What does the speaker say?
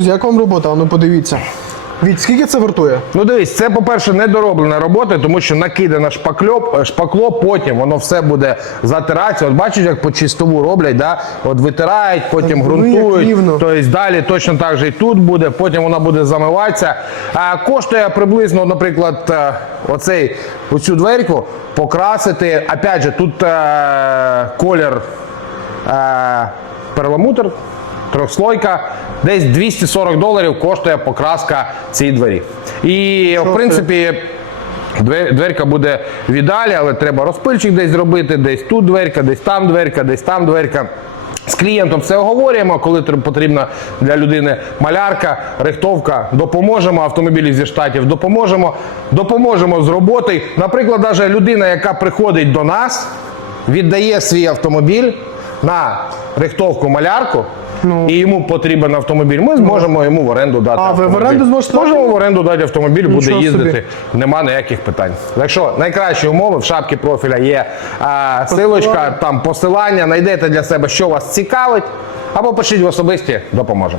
Як вам робота? Ну подивіться. Від скільки це вартує? Ну дивись, це, по-перше, недороблена робота, тому що накидано шпакльо, шпакло, потім воно все буде затиратися. От бачиш, як по чистову роблять, да? от витирають, потім ну, ґрунтують. Тобто далі точно так же і тут буде, потім вона буде замиватися. А коштує приблизно, наприклад, е, оцей, оцю дверку покрасити. Опять же, тут е, колір е, перламутр, трьохслойка. Десь 240 доларів коштує покраска цієї двері. І, в принципі, дверка буде в ідеалі, але треба розпильчик десь зробити, десь тут дверка, десь там дверка, десь там дверка. З клієнтом все оговорюємо, коли потрібна для людини малярка, рихтовка, допоможемо автомобілі зі штатів, допоможемо, допоможемо з роботи. Наприклад, навіть людина, яка приходить до нас, віддає свій автомобіль на рихтовку малярку. І йому потрібен автомобіль. Ми зможемо йому в оренду дати. А автомобіль. ви в оренду зможете? Можемо в оренду дати автомобіль, буде Нічого їздити. собі. Нема ніяких питань. Так що найкращі умови в шапці профіля є а, силочка, там посилання. Знайдете для себе, що вас цікавить, або пишіть в особисті, допоможемо.